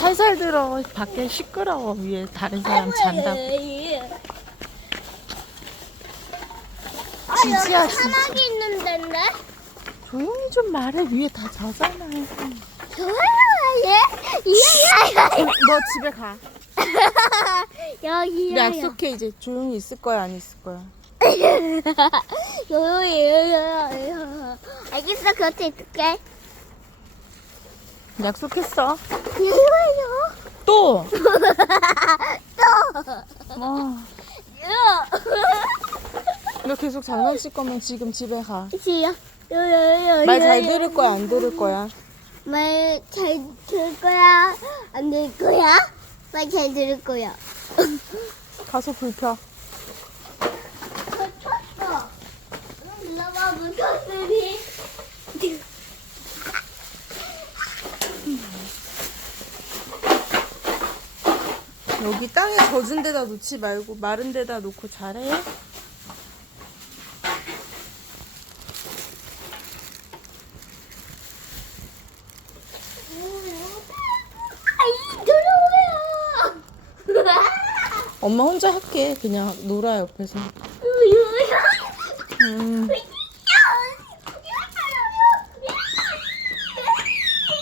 살살 들어. 밖에 시끄러워. 위에 다른 사람 잔다고. 지지야, 지지. 사막이 있는 데인데? 조용히 좀 말해. 위에 다 자잖아. 좋아요, 얘. 얘, 너 집에 가. 여기, 약속해 이제 조용히 있을 거야 안 있을 거야. 요요요요요. 알겠어, 그것도 있을게. 약속했어. 요요요. 또. 또. 어. 너 계속 장난칠 거면 지금 집에 가. 지요. 요요요. 말 잘 들을 거야 안 들을 거야? 말 잘 들을 거야? 안 들을 거야? 말 잘 들을 거야. 가서 불 펴. 쳤어. 눌러봐, 무서웠으니. 여기 땅에 젖은 데다 놓지 말고 마른 데다 놓고 잘해. 엄마 혼자 할게. 그냥 놀아 옆에서.